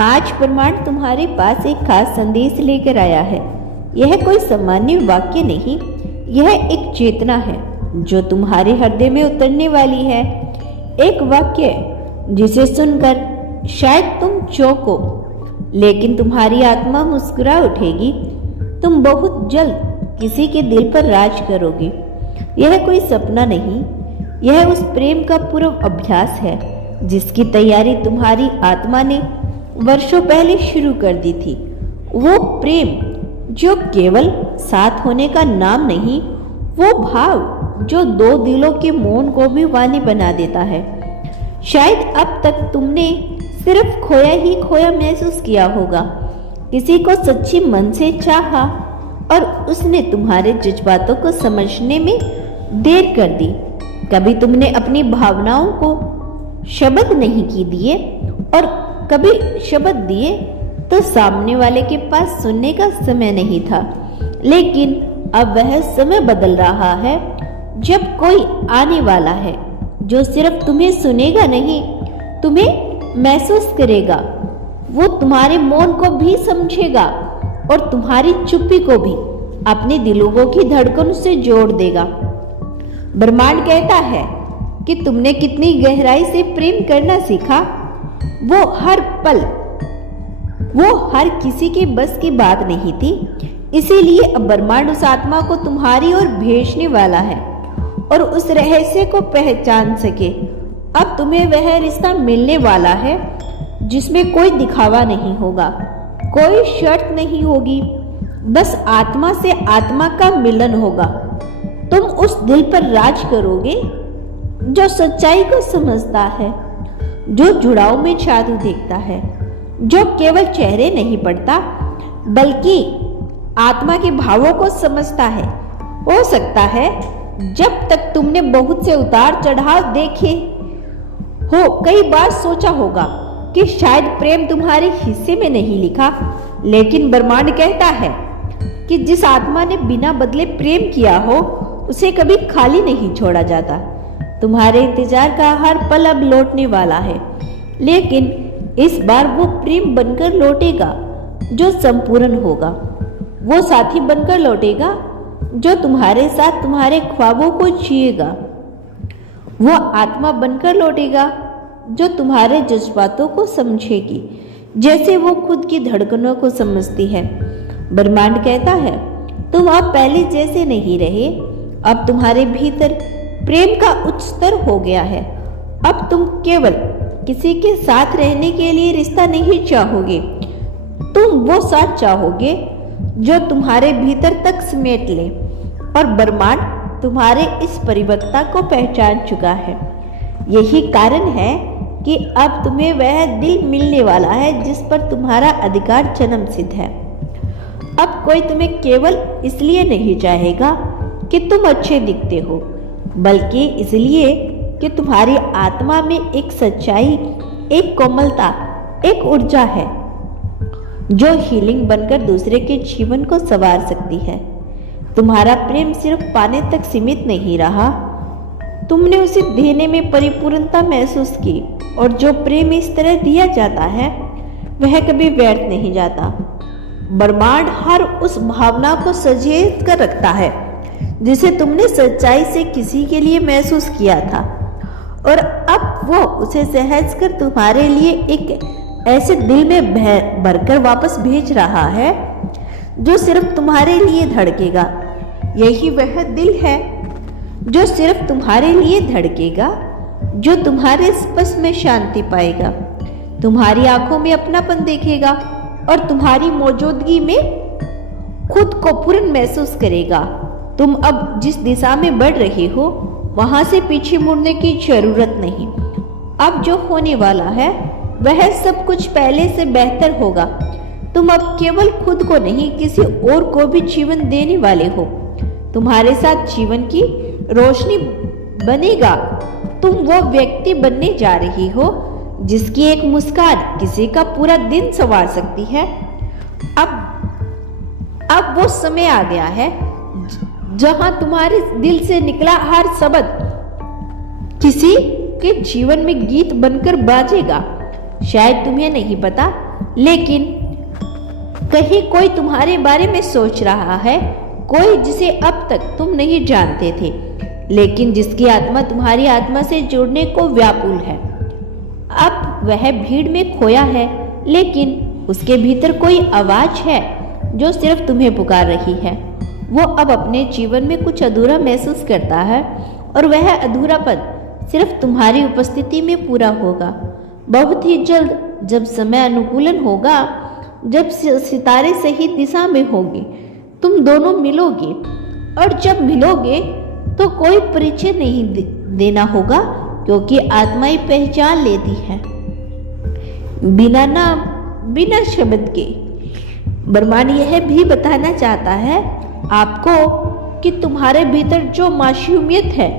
आज ब्रह्मांड तुम्हारे पास एक खास संदेश लेकर आया है। यह कोई सामान्य वाक्य नहीं, यह एक चेतना है जो तुम्हारे हृदय में उतरने वाली है। एक वाक्य जिसे सुनकर शायद तुम चौंको, लेकिन तुम्हारी आत्मा मुस्कुरा उठेगी। तुम बहुत जल्द किसी के दिल पर राज करोगे। यह कोई सपना नहीं, यह उस प्रेम का पूर्व अभ्यास है जिसकी तैयारी तुम्हारी आत्मा ने वर्षों पहले शुरू कर दी थी। वो प्रेम जो केवल साथ होने का नाम नहीं, वो भाव जो दो दिलों के मौन को भी वाणी बना देता है। शायद अब तक तुमने सिर्फ खोया ही खोया महसूस किया होगा। किसी को सच्ची मन से चाहा और उसने तुम्हारे जज्बातों को समझने में देर कर दी। कभी तुमने अपनी भावनाओं को शब्द नहीं की दिए और कभी शब्द दिए तो सामने वाले के पास सुनने का समय नहीं था। लेकिन अब वह समय बदल रहा है जब कोई आने वाला है जो सिर्फ तुम्हें सुनेगा नहीं, तुम्हें महसूस करेगा। वो तुम्हारे मौन को भी समझेगा और तुम्हारी चुप्पी को भी अपने दिलों की धड़कन से जोड़ देगा। ब्रह्मांड कहता है कि तुमने कितनी गहराई से प्रेम करना सीखा। वो हर किसी के बस की बात नहीं थी। इसीलिए अब ब्रह्मांड उस आत्मा को तुम्हारी ओर भेजने वाला है और उस रहस्य को पहचान सके। अब तुम्हें वह रिश्ता मिलने वाला है जिसमें कोई दिखावा नहीं होगा, कोई शर्त नहीं होगी, बस आत्मा से आत्मा का मिलन होगा। तुम उस दिल पर राज करोगे जो सच्चाई को समझता है, जो जुड़ाव में जादू देखता है, जो केवल चेहरे नहीं पढ़ता बल्कि आत्मा के भावों को समझता है। हो सकता है जब तक तुमने बहुत से उतार चढ़ाव देखे हो, कई बार सोचा होगा कि शायद प्रेम तुम्हारे हिस्से में नहीं लिखा, लेकिन ब्रह्मांड कहता है कि जिस आत्मा ने बिना बदले प्रेम किया हो उसे कभी खाली नहीं छोड़ा जाता। तुम्हारे इंतजार का हर पल अब लौटने वाला है, लेकिन इस बार वो प्रेम बनकर लौटेगा जो संपूर्ण होगा। वो साथी बनकर लौटेगा जो तुम्हारे साथ तुम्हारे ख्वाबों को जिएगा। वो आत्मा बनकर लौटेगा जो तुम्हारे जज्बातों को समझेगी जैसे वो खुद की धड़कनों को समझती है। ब्रह्मांड कहता है तुम अब पहले जैसे नहीं रहे। अब तुम्हारे भीतर प्रेम का उच्च स्तर हो गया है। अब तुम केवल किसी के साथ रहने के लिए रिश्ता नहीं चाहोगे, तुम वो साथ चाहोगे जो तुम्हारे भीतर तक समेट ले। और ब्रह्मांड तुम्हारे इस परिपक्वता को पहचान चुका है। यही कारण है कि अब तुम्हें वह दिल मिलने वाला है जिस पर तुम्हारा अधिकार जन्म सिद्ध है। अब कोई तुम्हें केवल इसलिए नहीं चाहेगा कि तुम अच्छे दिखते हो, बल्कि इसलिए कि तुम्हारी आत्मा में एक सच्चाई, एक कोमलता, एक ऊर्जा है जो हीलिंग बनकर दूसरे के जीवन को संवार सकती है। तुम्हारा प्रेम सिर्फ पाने तक सीमित नहीं रहा, तुमने उसे देने में परिपूर्णता महसूस की। और जो प्रेम इस तरह दिया जाता है वह कभी व्यर्थ नहीं जाता। ब्रह्मांड हर उस भावना को सचेत कर रखता है जिसे तुमने सच्चाई से किसी के लिए महसूस किया था, और अब वो उसे सहज कर तुम्हारे लिए एक ऐसे दिल में भरकर वापस भेज रहा है जो सिर्फ तुम्हारे लिए धड़केगा। यही वह दिल है जो सिर्फ तुम्हारे लिए धड़केगा, जो तुम्हारे स्पर्श में शांति पाएगा, तुम्हारी आंखों में अपनापन देखेगा और तुम्हारी मौजूदगी में खुद को पूर्ण महसूस करेगा। तुम अब जिस दिशा में बढ़ रहे हो वहां से पीछे मुड़ने की जरूरत नहीं। अब जो होने वाला है वह सब कुछ पहले से बेहतर होगा। तुम अब केवल खुद को नहीं, किसी और को भी जीवन देने वाले हो। तुम्हारे साथ जीवन की रोशनी बनेगा। तुम वो व्यक्ति बनने जा रही हो जिसकी एक मुस्कान किसी का पूरा दिन संवार सकती है। अब वो समय आ गया है जहां तुम्हारे दिल से निकला हर शब्द किसी के जीवन में गीत बनकर बाजेगा। शायद तुम्हें नहीं पता, लेकिन कहीं कोई तुम्हारे बारे में सोच रहा है, कोई जिसे अब तक तुम नहीं जानते थे, लेकिन जिसकी आत्मा तुम्हारी आत्मा से जुड़ने को व्याकुल है। अब वह भीड़ में खोया है, लेकिन उसके भीतर कोई आवाज है जो सिर्फ तुम्हें पुकार रही है। वो अब अपने जीवन में कुछ अधूरा महसूस करता है और वह अधूरापन सिर्फ तुम्हारी उपस्थिति में पूरा होगा। बहुत ही जल्द जब समय अनुकूलन होगा, जब सितारे सही दिशा में होंगे, तुम दोनों मिलोगे, और जब मिलोगे तो कोई परिचय नहीं देना होगा, क्योंकि आत्माएं पहचान लेती है बिना नाम बिना शब्द के। ब्रह्मांड यह भी बताना चाहता है आपको कि तुम्हारे भीतर जो मासूमियत है,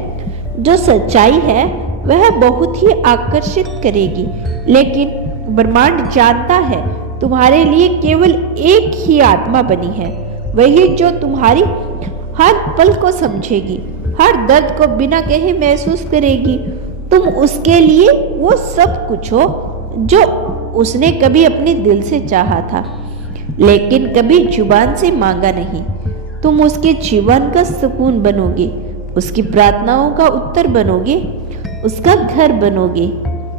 जो सच्चाई है, वह बहुत ही आकर्षित करेगी। लेकिन ब्रह्मांड जानता है तुम्हारे लिए केवल एक ही आत्मा बनी है, वही जो तुम्हारी हर पल को समझेगी, हर दर्द को बिना कहे महसूस करेगी। तुम उसके लिए वो सब कुछ हो जो उसने कभी अपने दिल से चाहा था, लेकिन कभी जुबान से मांगा नहीं। तुम उसके जीवन का सुकून बनोगे, उसकी प्रार्थनाओं का उत्तर बनोगे, उसका घर बनोगे।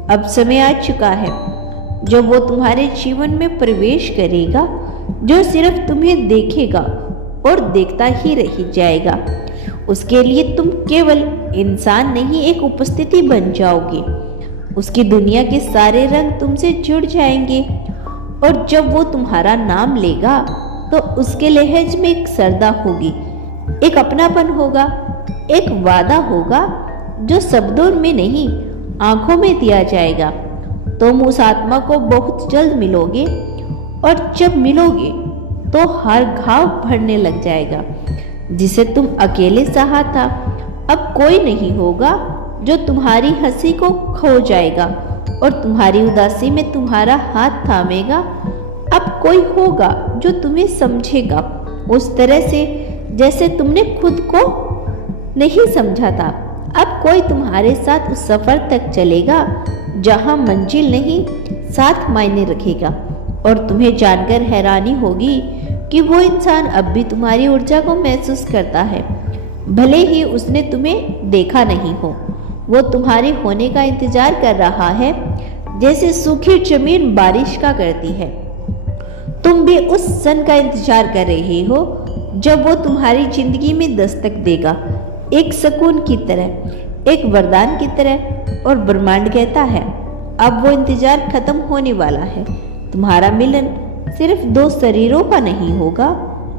अब समय आ चुका है जब वो तुम्हारे जीवन में प्रवेश करेगा, जो सिर्फ तुम्हें देखेगा और देखता ही रह जाएगा। उसके लिए तुम केवल इंसान नहीं, एक उपस्थिति बन जाओगे। उसकी दुनिया के सारे रंग तुमसे जुड़ जाएंगे, और जब वो तुम्हारा नाम लेगा तो उसके लहज में एक श्रद्धा होगी, एक अपनापन होगा, एक वादा होगा जो शब्दों में नहीं, आंखों में दिया जाएगा। तुम उस आत्मा को बहुत जल्द मिलोगे, और जब मिलोगे तो हर घाव भरने लग जाएगा जिसे तुम अकेले सहा था। अब कोई नहीं होगा जो तुम्हारी हंसी को खो जाएगा और तुम्हारी उदासी में तुम्हारा हाथ थामेगा। अब कोई होगा जो तुम्हें समझेगा उस तरह से जैसे तुमने खुद को नहीं समझा था। अब कोई तुम्हारे साथ उस सफर तक चलेगा जहां मंजिल नहीं, साथ मायने रखेगा, और तुम्हें जानकर हैरानी होगी कि वो इंसान अब भी तुम्हारी ऊर्जा को महसूस करता है, भले ही उसने तुम्हें देखा नहीं हो। वो तुम्हारे होने का इंतजार कर रहा है, जैसे सूखी जमीन बारिश का करती है। तुम भी उस क्षण का इंतजार कर रहे हो जब वो तुम्हारी जिंदगी में दस्तक देगा, एक सुकून की तरह, एक वरदान की तरह। और ब्रह्मांड कहता है अब वो इंतजार खत्म होने वाला है। तुम्हारा मिलन सिर्फ दो शरीरों का नहीं होगा,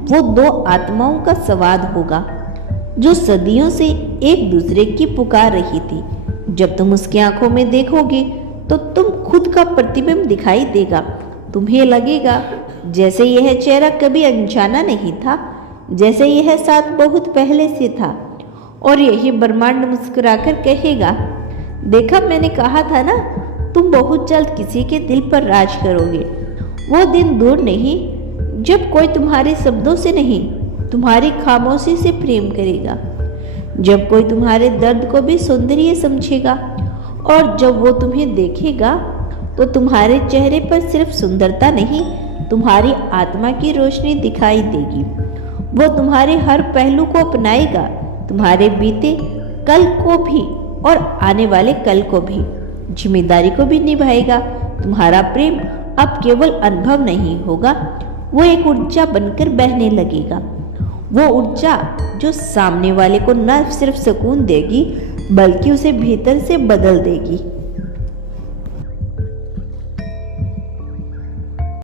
वो दो आत्माओं का संवाद होगा जो सदियों से एक दूसरे की पुकार रही थी। जब तुम उसकी आंखों में देखोगे तो तुम खुद का प्रतिबिंब दिखाई देगा। तुम्हें लगेगा जैसे यह चेहरा कभी अनजाना नहीं था, जैसे यह साथ बहुत पहले से था। और यही ब्रह्मांड मुस्कुराकर कहेगा, देखा मैंने कहा था ना, तुम बहुत जल्द किसी के दिल पर राज करोगे। वो दिन दूर नहीं जब कोई तुम्हारे शब्दों से नहीं, तुम्हारी खामोशी से प्रेम करेगा, जब कोई तुम्हारे दर्द को भी सौंदर्य समझेगा, और जब वो तुम्हें देखेगा तो तुम्हारे चेहरे पर सिर्फ सुंदरता नहीं, तुम्हारी आत्मा की रोशनी दिखाई देगी। वो तुम्हारे हर पहलू को अपनाएगा, तुम्हारे बीते कल को भी और आने वाले कल को भी, जिम्मेदारी को भी निभाएगा। तुम्हारा प्रेम अब केवल अनुभव नहीं होगा, वो एक ऊर्जा बनकर बहने लगेगा। वो ऊर्जा जो सामने वाले को न सिर्फ सुकून देगी बल्कि उसे भीतर से बदल देगी।